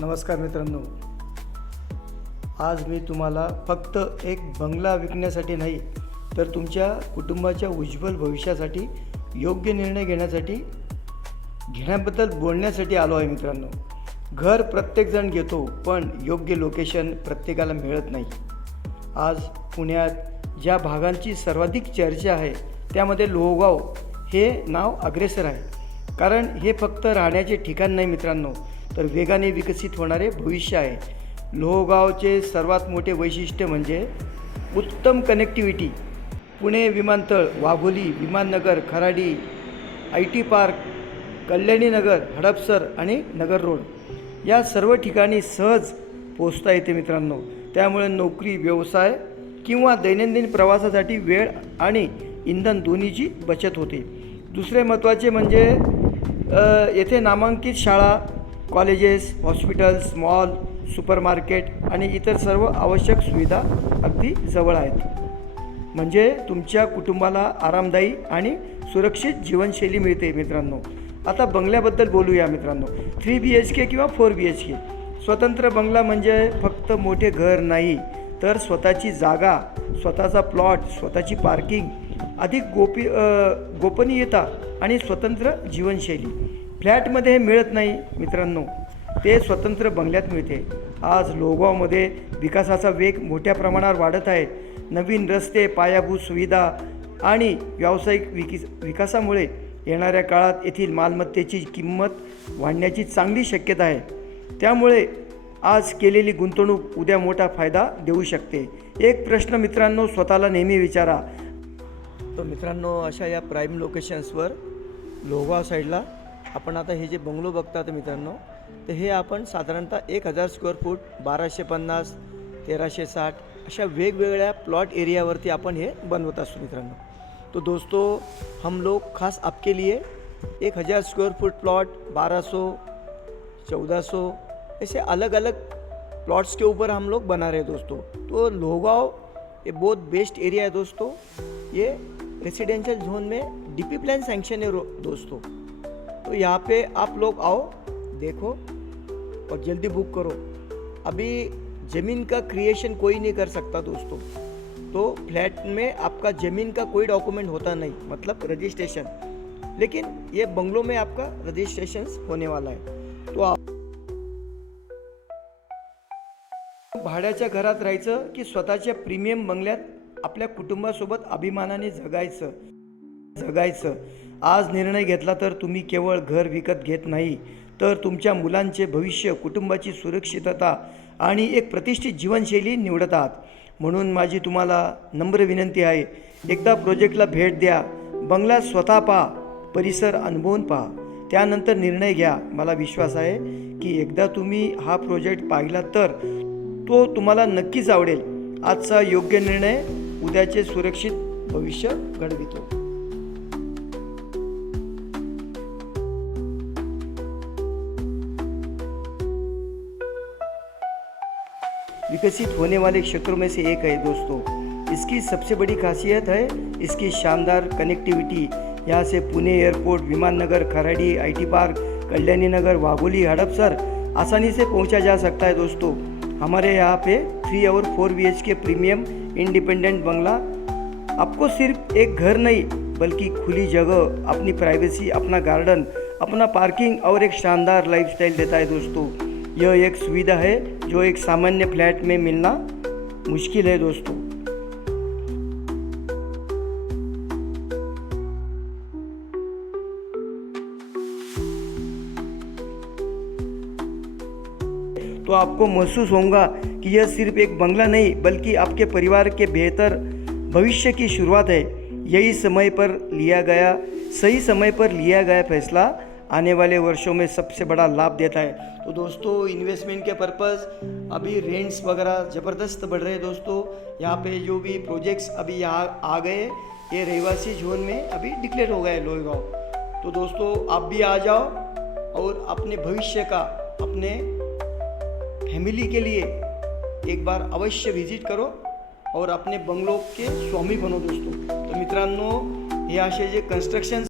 नमस्कार मित्रांनो, आज मी तुम्हाला फक्त एक बंगला विकण्यासाठी नाही तर तुमच्या कुटुंबाच्या उज्ज्वल भविष्यासाठी योग्य निर्णय घेण्याबद्दल बोलण्यासाठी आलो आहे मित्रांनो. घर प्रत्येकजण घेतो, पण योग्य लोकेशन प्रत्येकाला मिळत नाही. आज पुण्यात ज्या भागांची सर्वाधिक चर्चा आहे त्यामध्ये लोहगाव हे नाव अग्रेसर आहे. कारण हे फक्त राहण्याचे ठिकाण नाही मित्रांनो, तर वेगाने विकसित होणारे भविष्य आहे. लोहगावचे सर्वात मोठे वैशिष्ट्य म्हणजे उत्तम कनेक्टिव्हिटी. पुणे विमानतळ, वाघोली, विमाननगर, खराडी, IT पार्क, कल्याणी नगर, हडपसर आणि नगर रोड या सर्व ठिकाणी सहज पोहोचता येते मित्रांनो. त्यामुळे नोकरी, व्यवसाय किंवा दैनंदिन प्रवासासाठी वेळ आणि इंधन दोन्हीची बचत होते. दुसरे महत्त्वाचे म्हणजे येथे नामांकित शाळा, कॉलेजेस, हॉस्पिटल्स, मॉल, सुपरमार्केट आणि इतर सर्व आवश्यक सुविधा अगदी जवळ आहेत. म्हणजे तुमच्या कुटुंबाला आरामदायी आणि सुरक्षित जीवनशैली मिळते मित्रांनो. आता बंगल्याबद्दल बोलूया मित्रांनो. 3 BHK किंवा 4 BHK. स्वतंत्र बंगला म्हणजे फक्त मोठे घर नाही, तर स्वतःची जागा, स्वतःचा प्लॉट, स्वतःची पार्किंग, अधिक गोपनीयता आणि स्वतंत्र जीवनशैली. फ्लॅटमध्ये हे मिळत नाही मित्रांनो, ते स्वतंत्र बंगल्यात मिळते. आज लोहगावमध्ये विकासाचा वेग मोठ्या प्रमाणावर वाढत आहे. नवीन रस्ते, पायाभूत सुविधा आणि व्यावसायिक विकासामुळे येणाऱ्या काळात येथील मालमत्तेची किंमत वाढण्याची चांगली शक्यता आहे. त्यामुळे आज केलेली गुंतवणूक उद्या मोठा फायदा देऊ शकते. एक प्रश्न मित्रांनो स्वतःला नेहमी विचारा. तर मित्रांनो, अशा या प्राईम लोकेशन्सवर लोहगाव साईडला आपण आता हे जे बंगलो बघता तर मित्रांनो, तर हे आपण साधारणतः 1000 स्क्वेअर फूट, 1250, 1360 अशा वेगवेगळ्या प्लॉट एरियावरती आपण हे बनवत असतो मित्रांनो. तो दोस्तों, हम लोग खास आपके लिए 1000 स्क्वायर फुट प्लॉट, 1200, 1400 ऐसे अलग अलग प्लॉट्स के ऊपर हम लोग बना रहे हैं दोस्तों. तो लोहगांव ये बहुत बेस्ट एरिया है दोस्तों. ये रेसिडेंशियल जोन में DP प्लान सैंक्शन है दोस्तों. तो यहाँ पे आप लोग आओ, देखो और जल्दी बुक करो. अभी ज़मीन का क्रिएशन कोई नहीं कर सकता दोस्तों. तो फ्लैट में आपका ज़मीन का कोई डॉक्यूमेंट होता नहीं, मतलब रजिस्ट्रेशन. लेकिन ये बंगलों में आपका रजिस्ट्रेशन होने वाला है. तो आप भाड्याच्या घरात राहायचं की स्वतःच्या प्रीमियम बंगल्यात आपल्या कुटुंबासोबत अभिमानाने जगायचं. आज निर्णय घेतला तर तुम्ही केवळ घर विकत घेत नाही, तर तुमच्या मुलांचे भविष्य, कुटुंबाची सुरक्षितता आणि एक प्रतिष्ठित जीवनशैली निवडत आहात. म्हणून माझी तुम्हाला नम्र विनंती आहे, एकदा प्रोजेक्टला भेट द्या, बंगला स्वतः पहा, परिसर अनुभवून पहा, त्यानंतर निर्णय घ्या. मला विश्वास आहे की एकदा तुम्ही हा प्रोजेक्ट पाहिला तर तो तुम्हाला नक्कीच आवडेल. आजचा योग्य निर्णय उद्याचे सुरक्षित भविष्य घडवितो. विकसित होने वाले क्षेत्रों में से एक है दोस्तों. इसकी सबसे बड़ी खासियत है इसकी शानदार कनेक्टिविटी. यहाँ से Pune airport, Viman Nagar, Kharadi, IT park, Kalyani Nagar, Wagholi, Hadapsar आसानी से पहुँचा जा सकता है दोस्तों. हमारे यहाँ पे 3 और 4 BHK प्रीमियम इंडिपेंडेंट बंगला आपको सिर्फ एक घर नहीं बल्कि खुली जगह, अपनी प्राइवेसी, अपना गार्डन, अपना पार्किंग और एक शानदार लाइफस्टाइल देता है दोस्तों. यह एक सुविधा है जो एक सामान्य फ्लैट में मिलना मुश्किल है दोस्तों. तो आपको महसूस होगा कि यह सिर्फ एक बंगला नहीं बल्कि आपके परिवार के बेहतर भविष्य की शुरुआत है. सही समय पर लिया गया फैसला आने वाले वर्षों में सबसे बड़ा लाभ देता है. तो दोस्तों, इन्वेस्टमेंट के पर्पज़ अभी रेंट्स वगैरह ज़बरदस्त बढ़ रहे हैं दोस्तों. यहाँ पे जो भी प्रोजेक्ट्स अभी यहाँ आ गए, ये रहवासी जोन में अभी डिक्लेयर हो गए लोहगांव. तो दोस्तों, आप भी आ जाओ और अपने भविष्य का, अपने फैमिली के लिए एक बार अवश्य विजिट करो और अपने बंगलो के स्वामी बनो दोस्तों. तो मित्रांनो, हे असे जे कन्स्ट्रक्शन